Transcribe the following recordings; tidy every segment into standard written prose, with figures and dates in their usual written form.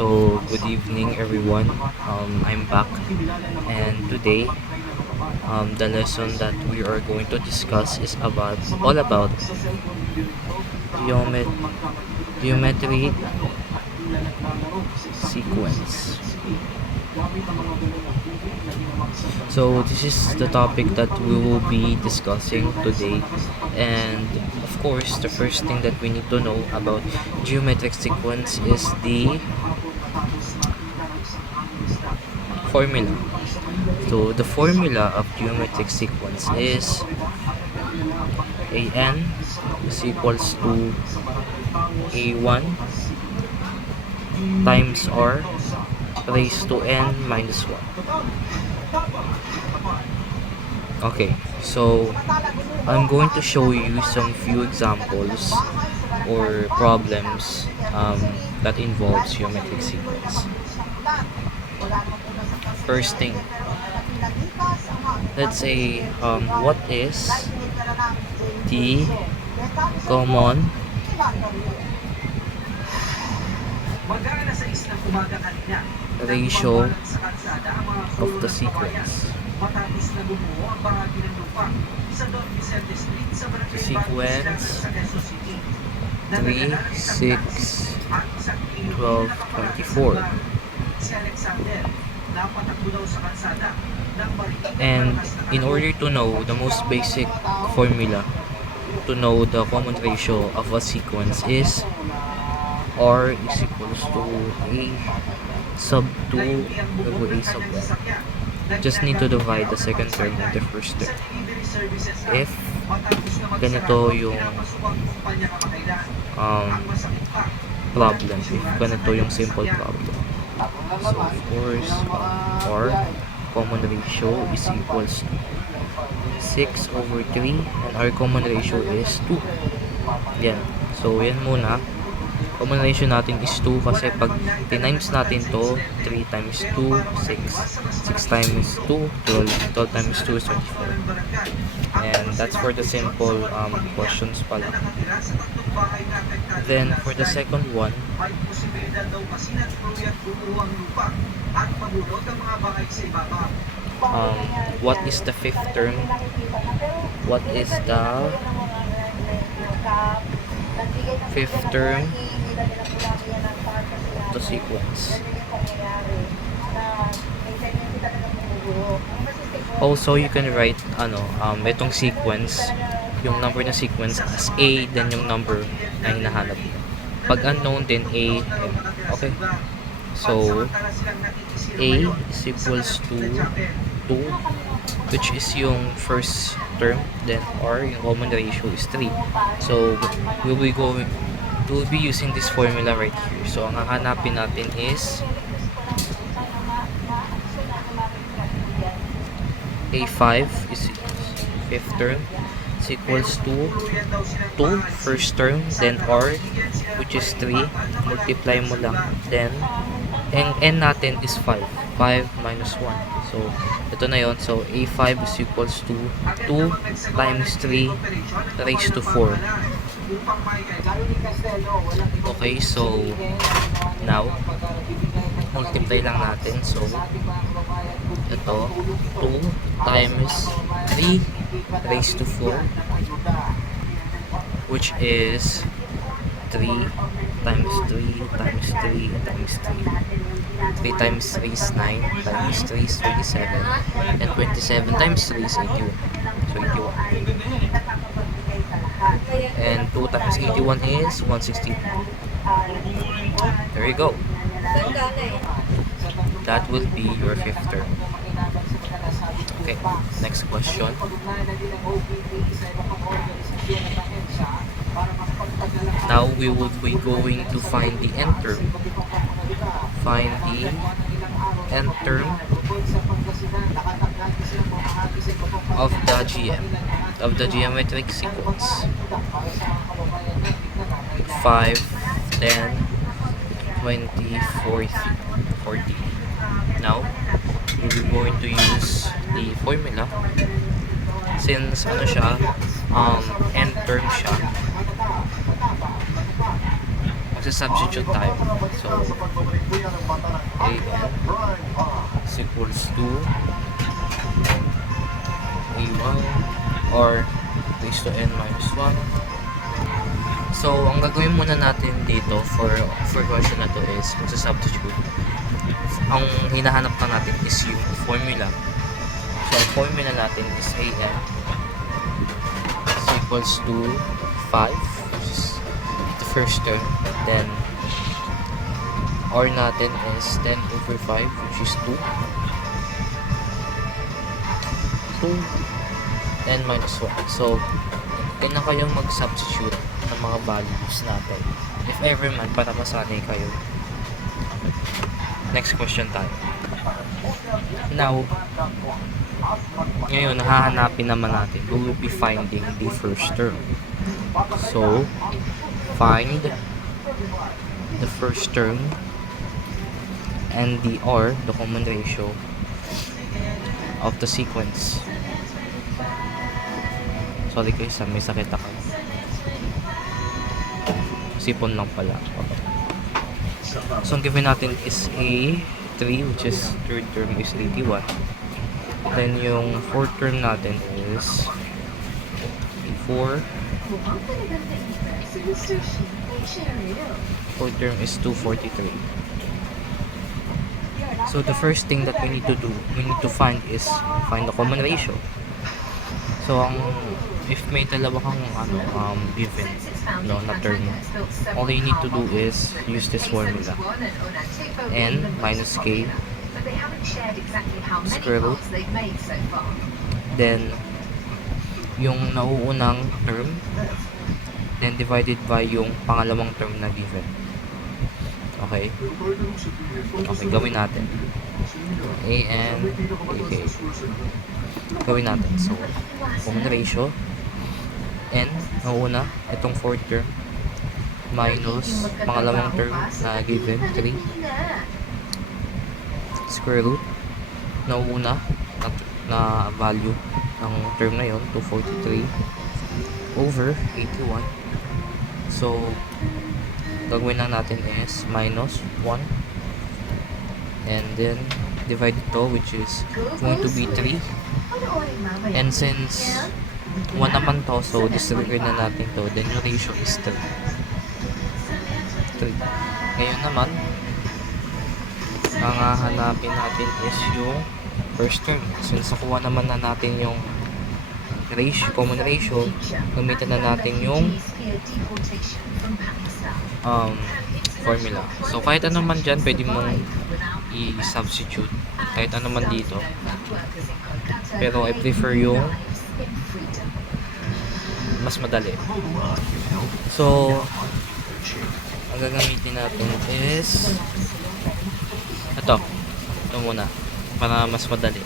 So, good evening, everyone. I'm back, and today, the lesson that we are going to discuss is all about geomet- geometry sequence. So, this is the topic that we will be discussing today, and of course, the first thing that we need to know about geometric sequence is the formula. So the formula of geometric sequence is an is equals to a1 times r raised to n minus 1. Okay, so I'm going to show you some few examples or problems that involves geometric sequence. First thing, let's say what is the common ratio of the sequence. The sequence 3, 6, 12, 24. And in order to know the most basic formula to know the common ratio of a sequence is r is equals to a sub 2 over a sub 1. Just need to divide the second term with the first term. If ganito yung um, problem, if ganito yung simple problem. So of course, r common ratio is equals to 6 over 3 and our common ratio is 2. Yan. So yan muna. Common ratio natin is 2 kasi pag tinimes natin to, 3 times 2, 6. 6 times 2, 12. 12 times 2 is 24. And that's for the simple questions pala. Then for the second one, what is the fifth term? What is the fifth term of the sequence? Also, you can write itong sequence, yung number na sequence as a, then yung number na hinahanap mo. Pag unknown, then a, m. Okay? So, a is equals to 2, which is yung first term, then r, yung common ratio is 3. So, we'll be using this formula right here. So, ang hahanapin natin is a5 is fifth term is equals to 2 first term, then r, which is 3, multiply mo lang, then n natin is 5 minus 1. So ito na yon. So a5 is equals to 2 times 3 raised to 4. Okay, so now multiply lang natin. So ito 2 times 3 raised to 4, which is 3 times 3 times 3 times 3. 3 times 3 is 9, times 3 is 27, and 27 times 3 is 81. So 81. And 2 times 81 is 160. There you go. That will be your fifth term. Okay, next question. Now we will be going to find the n term. Find the n term of the geometric sequence. 5, 10, 20, 40. Now we're going to use the formula since n term siya. Substitute tayo. So, an is equals to a1 or raised to n minus 1. So, ang gagawin muna natin dito for question na to is substitute. Ang hinahanap na natin is yung formula. So, ang formula natin is an is equals to 5, which is the first term. Then, r natin is 10 over 5, which is 2. 2 n minus 1. So, ganyan kayong mag-substitute ng mga values natin. If ever man, para masanay kayo. Next question tayo. Now, ngayon, hahanapin naman natin. We will be finding the first term. So, find the first term and the r, the common ratio of the sequence. Sorry guys, may sakit ako. Sipon lang pala. Okay. So, ang given natin is A3, which is third term is 81. Then, yung fourth term natin is A4. Fourth term is 243. So, the first thing that we need to do, we need to find the common ratio. So, if may dalawa kang given na term, all you need to do is use this formula. N minus K square root. Then, yung nauunang term, then divided by yung pangalawang term na given. Okay? Okay, gawin natin. AN, AK. Gawin natin. So, common ratio, N, nauuna, itong fourth term, minus pangalawang term na given, 3, square root, nauuna na value ng term na yon, 243, over 81. So, gagawin lang natin is minus 1, and then divide ito, which is going to be 3. And since 1 naman to, so disregard na natin to, then yung ratio is 3. Ngayon naman, ang hahanapin natin is yung first term. Since nakuha naman na natin yung ratio, common ratio, gamitin na natin yung formula. So, kahit ano man dyan, pwede mong i-substitute. Kahit ano man dito. Pero, I prefer yung mas madali. So, ang gagamitin natin is ito muna para mas madali.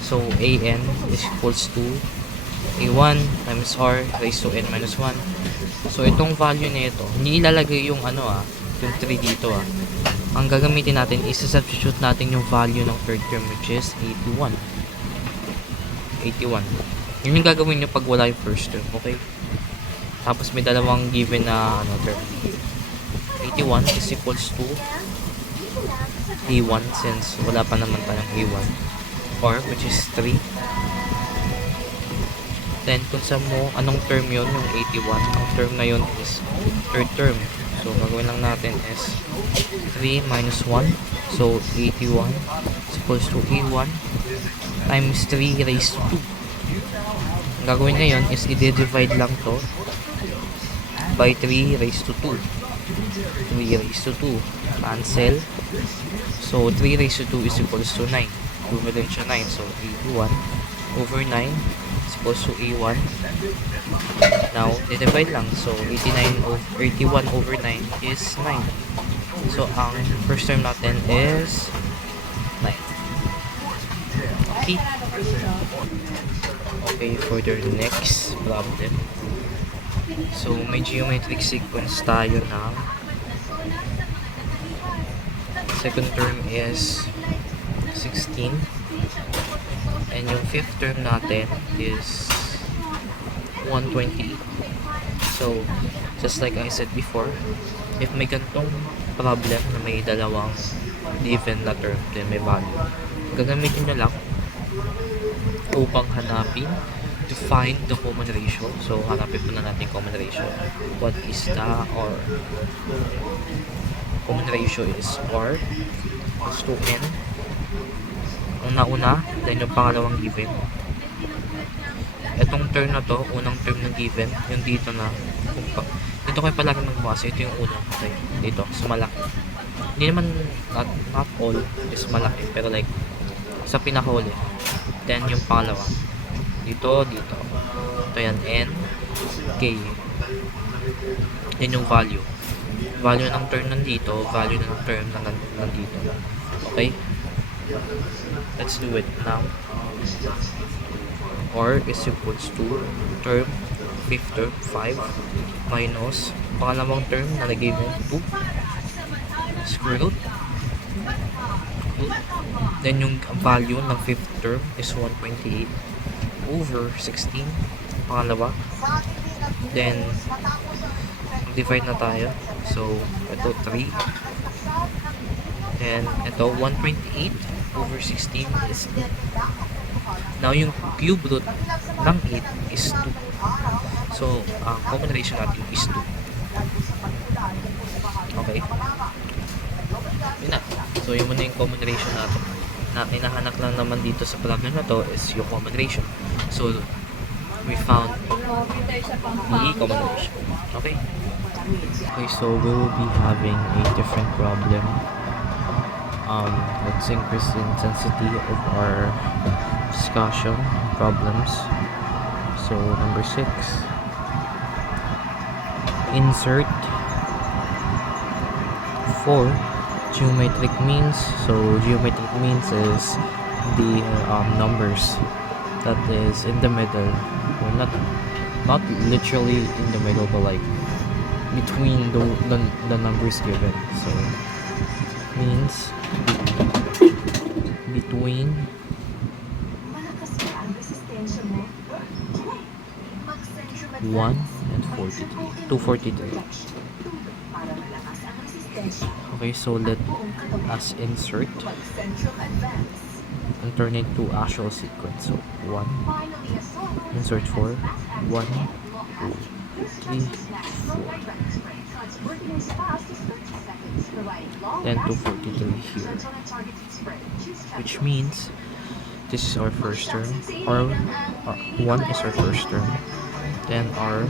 So, an is equals to a1 times r raised to n minus 1. So, itong value na ito, hindi ilalagay yung yung 3 dito Ang gagamitin natin is substitute natin yung value ng third term, which is 81. Yun yung gagawin nyo pag wala yung first term, okay? Tapos may dalawang given na term. 81 is equals to a1, since wala pa naman tayong a1, or which is 3. Then kung sa mo anong term yon, yung 81, ang term na yon is third term. So gagawin lang natin is 3 minus 1, so 81 is equals to a1 times 3 raised to 2. Ang gagawin ngayon is i-divide lang to by 3 raised to 2. 3 raised to 2 cancel. So 3 raised to 2 is equals to 9. Equivalent siya 9. So 81 over 9 is equals to a1. Now divide lang. So 81 over 9 is 9. So ang first term natin is 9. Okay. Okay, for the next problem. So may geometric sequence tayo ng second term is 16, and yung fifth term natin is 120. So just like I said before, If may gantong problem na may dalawang given na term, then may value, gagamitin nyo lang upang hanapin to find the common ratio. So, hanapin po na natin common ratio. What is the R? Common ratio is R is to N. Ang nauna, then yung pangalawang given. Itong term na to, unang term ng given, yung dito na, dito kayo palagi magbukas, ito yung unang, okay, dito, sa malaki. Hindi naman, not all is malaki, pero like, sa pinakahuli. Then yung pangalawa, dito. Ito yan, N, K. Yan yung value. Value ng term nandito, value ng term na nandito. Okay? Let's do it now. R is equals to term, fifth term, 5, minus pangalawang term na nag-give mo 2, square root. Then yung value ng fifth term is 128 over 16, pangalawa. Then divide na tayo. So, ito 3. And ito 128 over 16 is 2. Now, yung cube root ng 8 is 2. So, ang common ratio natin is 2. Okay? Yun na. So, yun muna yung common ratio natin. Na hinahanap lang naman dito sa problem na to is yung common ratio. So, we found the common ratio. Okay? Okay, so we will be having a different problem. Let's increase the intensity of our discussion problems. So number 6, insert 4 geometric means. So geometric means is the numbers that is in the middle, or not literally in the middle, but like between the numbers given. So means between 1 and 243. Okay, so let us insert and turn it to actual sequence. So 1, insert 4, 1, 2, 3, 4. Then 243 here, which means this is our first term, or 1 is our first term, then our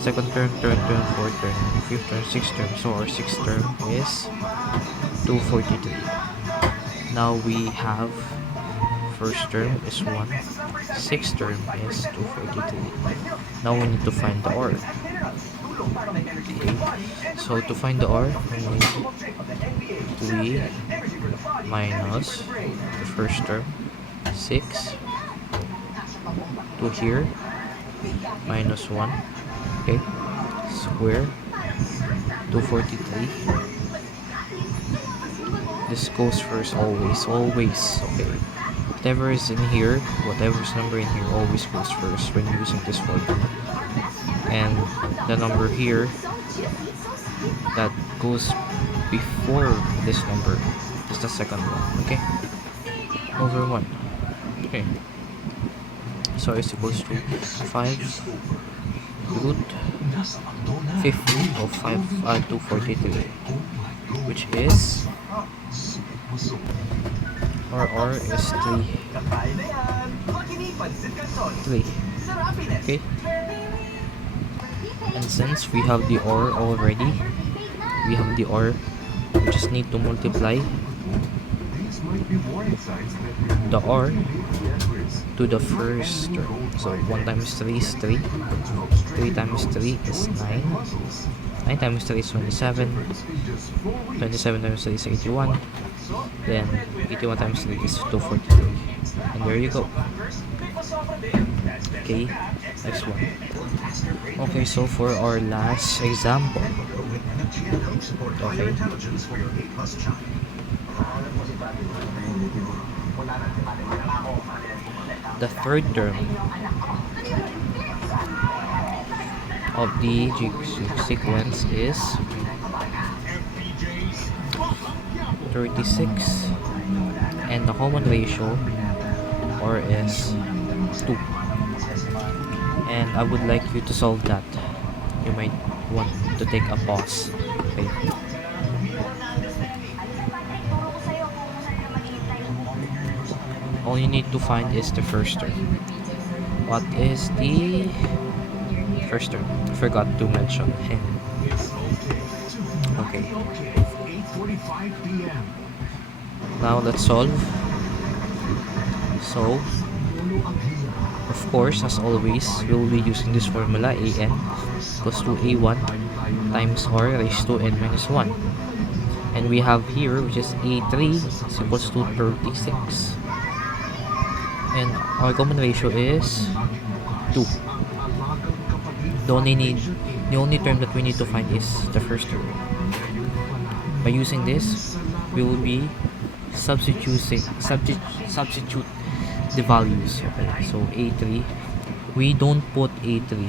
second term, third term, fourth term, fifth term, sixth term. So our sixth term is 243. Now we have first term is 1, sixth term is 243. Now we need to find the R. Okay, so to find the R, we minus the first term, 6, to here, minus 1, okay, square, 243. This goes first always, okay. Whatever's in here, whatever's number in here always goes first when using this formula. And the number here that goes before this number is the second one, okay? Over 1. Okay. So it's equals to 5 root 50 of 243, which is our R is 3. Okay. And since we have the R already, we just need to multiply the R to the first term. So 1 times 3 is 3. 3 times 3 is 9. 9 times 3 is 27. 27 times 3 is 81. Then 81 times 3 is 243. And there you go. Okay, next one. Okay, so for our last example. Okay. The third term of the sequence is 36, and the common ratio or is 2. And I would like you to solve that. You might want to take a pause. Okay. All you need to find is the first term. What is the first term? I forgot to mention. Okay. Now let's solve. So, of course, as always, we'll be using this formula an equals to a1 times r raised to n minus 1. And we have here, which is a3 is equals to 36. And our common ratio is 2. The only term that we need to find is the first term. By using this, we will be substitute the values. Okay, so a3, we don't put a3,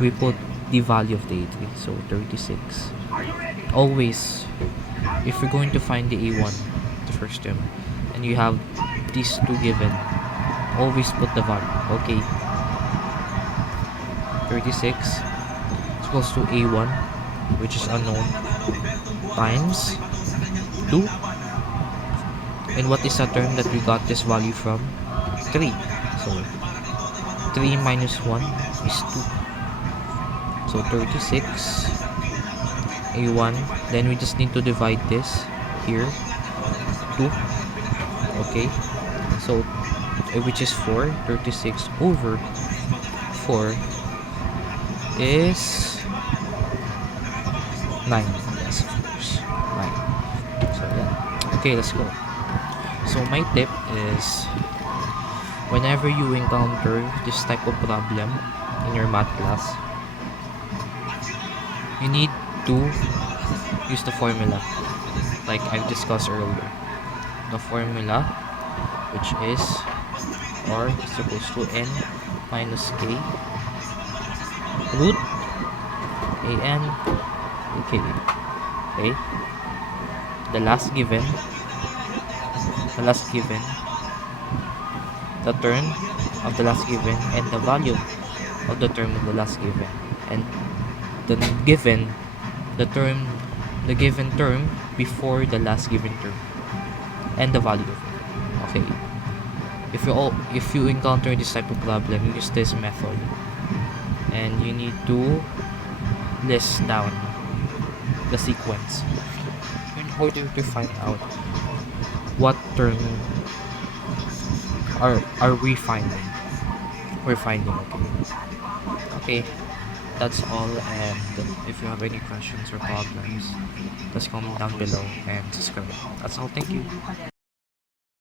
we put the value of the a3, so 36. Always, if we're going to find the a1, the first term, and you have these two given, always put the value. Okay, 36 is equals to a1, which is unknown, times 2. And what is the term that we got this value from? 3. So 3 minus 1 is 2. So 36 a1, then we just need to divide this here, 2. Okay, so which is 4. 36 over 4 is 9. Yes, of course, 9. So yeah. Okay, let's go. So my tip is, whenever you encounter this type of problem in your math class, you need to use the formula like I've discussed earlier. The formula, which is r is equals to n minus k root an k. Okay, the last given, the term of the last given, and the value of the term of the last given, and the given term before the last given term, and the value of it. Okay, if you encounter this type of problem, use this method, and you need to list down the sequence in order to find out what term are we finding. Okay. Okay, that's all. And if you have any questions or problems, just comment down below and subscribe. That's all. Thank you.